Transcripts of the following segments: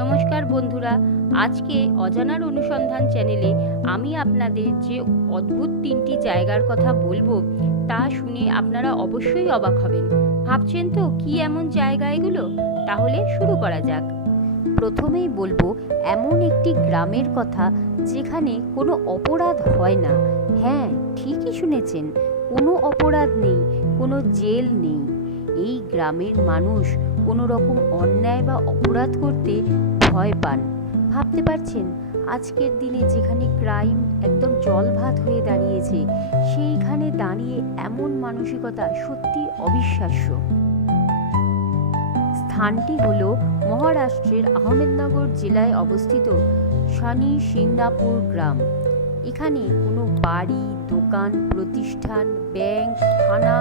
নমস্কার বন্ধুরা, আজকে অজানার অনুসন্ধান চ্যানেলে আমি আপনাদের যে অদ্ভুত 3টি জায়গার কথা বলবো তা শুনে আপনারা অবশ্যই অবাক হবেন। ভাবছেন তো কি এমন জায়গা এগুলো? তাহলে শুরু করা যাক। প্রথমেই বলবো এমন একটি গ্রামের কথা যেখানে কোনো অপরাধ হয় না। হ্যাঁ, ঠিকই শুনেছেন, কোনো অপরাধ নেই, কোনো জেল নেই। এই গ্রামের মানুষ কোনো রকম অন্যায় বা অপরাধ করতে ভয় পান। ভাবতে পারছেন, আজকের দিনে যেখানে ক্রাইম একদম জলভাত হয়ে দাঁড়িয়েছে, সেইখানে দাঁড়িয়ে এমন মানসিকতা সত্যি অবিশ্বাস্য। স্থানটি হল মহারাষ্ট্রের আহমেদনগর জেলায় অবস্থিত শনি সিংনাপুর গ্রাম। এখানে কোনো বাড়ি, দোকান, প্রতিষ্ঠান, ব্যাংক, থানা,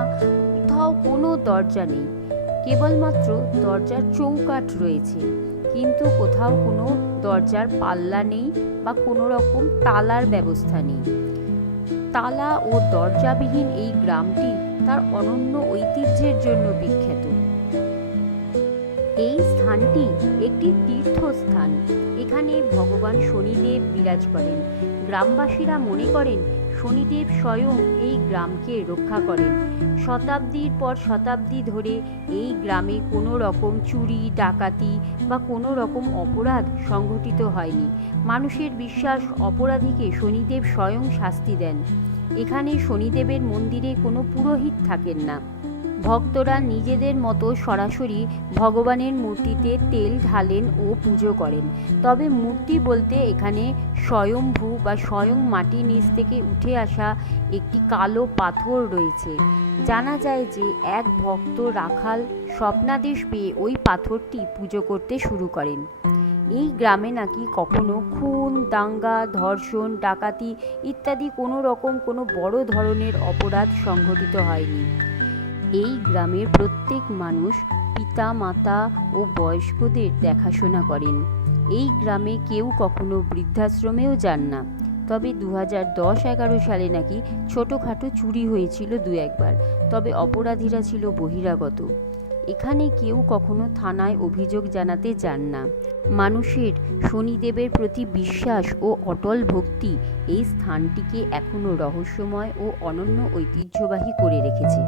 কোথাও কোনো দরজা নেই। কেবলমাত্র দরজার চৌকাঠ রয়েছে, কিন্তু কোথাও কোনো দরজার পাল্লা নেই বা কোনো রকম তালার ব্যবস্থা নেই। তালা ও দরজাবিহীন এই গ্রামটি তার অনন্য ঐতিহ্যের জন্য বিখ্যাত। এই স্থানটি একটি তীর্থস্থান। এখানে ভগবান শনিদেব বিরাজ করেন। গ্রামবাসীরা মনে করেন শনিদেব স্বয়ং এই গ্রামকে রক্ষা করেন। শতাব্দীর পর শতাব্দী ধরে এই গ্রামে কোনো রকম চুরি, ডাকাতি বা কোনো রকম অপরাধ সংঘটিত হয়নি। মানুষের বিশ্বাস, অপরাধীকে শনিদেব স্বয়ং শাস্তি দেন। এখানে শনিদেবের মন্দিরে কোনো পুরোহিত থাকেন না। ভক্তরা নিজেদের মতো সরাসরি ভগবানের মূর্তিতে তেল ঢালেন ও পুজো করেন। তবে মূর্তি বলতে এখানে স্বয়ম্ভু বা স্বয়ং মাটির নিচ থেকে উঠে আসা একটি কালো পাথর রয়েছে। জানা যায় যে এক ভক্ত রাখাল স্বপ্নাদেশ পেয়ে ওই পাথরটি পুজো করতে শুরু করেন। এই গ্রামে নাকি কখনো খুন, দাঙ্গা, ধর্ষণ, ডাকাতি ইত্যাদি কোনো বড় ধরনের অপরাধ সংঘটিত হয়নি। এই গ্রামের প্রত্যেক মানুষ পিতা, মাতা ও বয়স্কদের দেখাশোনা করেন। এই গ্রামে কেউ কখনো বৃদ্ধাশ্রমেও যান না। তবে 2010-11 সালে নাকি ছোটোখাটো চুরি হয়েছিল 2-1 বার, তবে অপরাধীরা ছিল বহিরাগত। এখানে কেউ কখনো থানায় অভিযোগ জানাতে যান না। মানুষের শনিদেবের প্রতি বিশ্বাস ও অটল ভক্তি এই স্থানটিকে এখনও রহস্যময় ও অনন্য ঐতিহ্যবাহী করে রেখেছে।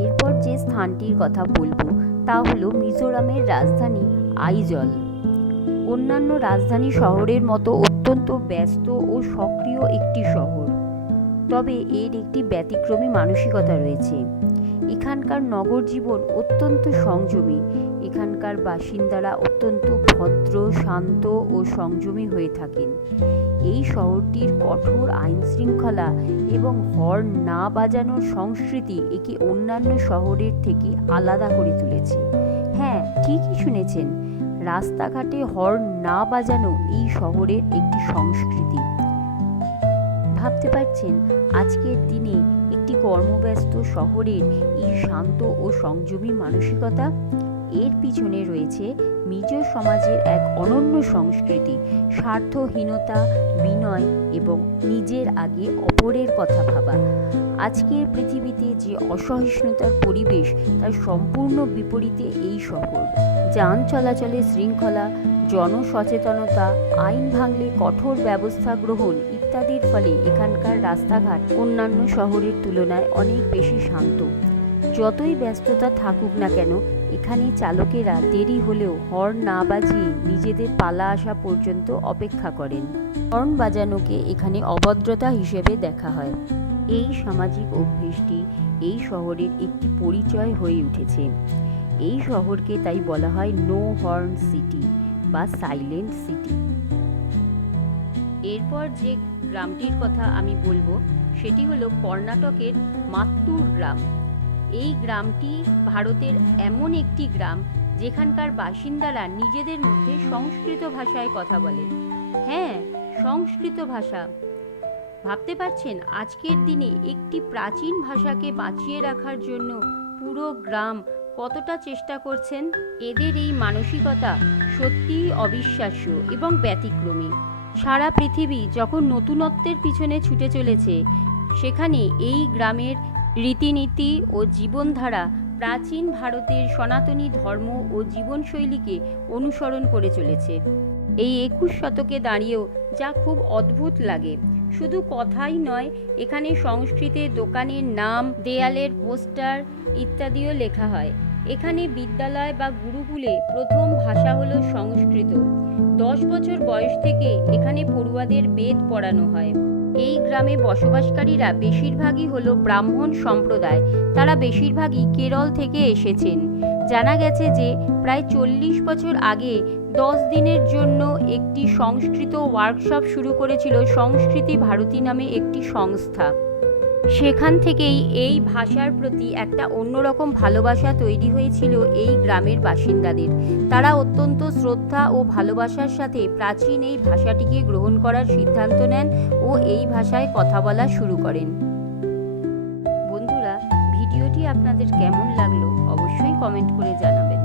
এরপর যে স্থানটির কথা বলবো তা হলো মিজোরামের রাজধানী আইজল। অন্যান্য রাজধানী শহরের মতো অত্যন্ত ব্যস্ত ও সক্রিয় একটি শহর, তবে এর একটি ব্যতিক্রমী মানসিকতা রয়েছে। এখানকার নগর জীবন অত্যন্ত সংযমী। এখানকার বাসিন্দারা অত্যন্ত ভদ্র, শান্ত ও সংযমী হয়ে থাকেন। এই শহরটির কঠোর আইন শৃঙ্খলা এবং হর্ন না বাজানোর সংস্কৃতি একে অন্যান্য শহরের থেকে আলাদা করে তুলেছে। হ্যাঁ, ঠিকই শুনেছেন, রাস্তাঘাটে হর্ন না বাজানো এই শহরের একটি সংস্কৃতি। ভাবতে পারছেন, আজকের দিনে একটি কর্মব্যস্ত শহরের এই শান্ত ও সংযমী মানসিকতা? এর পিছনে রয়েছে মিজো সমাজের এক অনন্য সংস্কৃতি, স্বার্থহীনতা, বিনয় এবং নিজের আগে অপরের কথা ভাবা। আজকের পৃথিবীতে যে অসহিষ্ণুতার পরিবেশ, তার সম্পূর্ণ বিপরীতে এই শহর। যান চলাচলে শৃঙ্খলা, জনসচেতনতা, আইন ভাঙলে কঠোর ব্যবস্থা গ্রহণ ইত্যাদির ফলে এখানকার রাস্তাঘাট অন্যান্য শহরের তুলনায় অনেক বেশি শান্ত। যতই ব্যস্ততা থাকুক না কেন, এখানে চালকেরা দেরি হলেও হর্ন না বাজিয়ে নিজেদের পালা আসা পর্যন্ত অপেক্ষা করেন। হর্ন বাজানোকে এখানে অভদ্রতা হিসেবে দেখা হয়। এই সামাজিক অভ্যেসটি এই শহরের একটি পরিচয় হয়ে উঠেছে। এই শহরকে তাই বলা হয় নো হর্ন সিটি বা সাইলেন্ট সিটি। এরপর যে গ্রামটির কথা আমি বলবো সেটি হলো কর্ণাটকের মাত্তুর গ্রাম। এই গ্রামটি ভারতের এমন একটি গ্রাম যেখানকার বাসিন্দারা নিজেদের মধ্যে সংস্কৃত ভাষায় কথা বলেন। হ্যাঁ, সংস্কৃত ভাষা। ভাবতে পারছেন, আজকের দিনে একটি প্রাচীন ভাষাকে বাঁচিয়ে রাখার জন্য পুরো গ্রাম কতটা চেষ্টা করছেন। এদের এই মানসিকতা সত্যিই অবিশ্বাস্য এবং ব্যতিক্রমী। সারা পৃথিবী যখন নতুনত্বের পিছনে ছুটে চলেছে, সেখানে এই গ্রামের রীতিনীতি ও জীবনধারা প্রাচীন ভারতের সনাতনী ধর্ম ও জীবনশৈলীকে অনুসরণ করে চলেছে। এই 21 শতকে দাঁড়িয়েও যা খুব অদ্ভুত লাগে। শুধু কথাই নয়, এখানে সংস্কৃতে দোকানের নাম, দেয়ালের পোস্টার ইত্যাদিও লেখা হয়। এখানে বিদ্যালয় বা গুরুকুলে প্রথম ভাষা হলো সংস্কৃত। 10 বছর বয়স থেকে এখানে পড়ুয়াদের বেদ পড়ানো হয়। এই গ্রামে বসবাসকারীরা বেশিরভাগই হলো ব্রাহ্মণ সম্প্রদায়। তারা বেশিরভাগই কেরল থেকে এসেছেন। জানা গেছে যে প্রায় 40 বছর আগে 10 দিনের জন্য একটি সংস্কৃত ওয়ার্কশপ শুরু করেছিল সংস্কৃতি ভারতী নামে একটি সংস্থা। সেখান থেকেই এই ভাষার প্রতি একটা অন্যরকম ভালোবাসা তৈরি হয়েছিল এই গ্রামের বাসিন্দাদের। তারা অত্যন্ত শ্রদ্ধা ও ভালোবাসার সাথে প্রাচীন এই ভাষাটিকে গ্রহণ করার সিদ্ধান্ত নেন ও এই ভাষায় কথা বলা শুরু করেন। বন্ধুরা, ভিডিওটি আপনাদের কেমন লাগলো অবশ্যই কমেন্ট করে জানাবেন।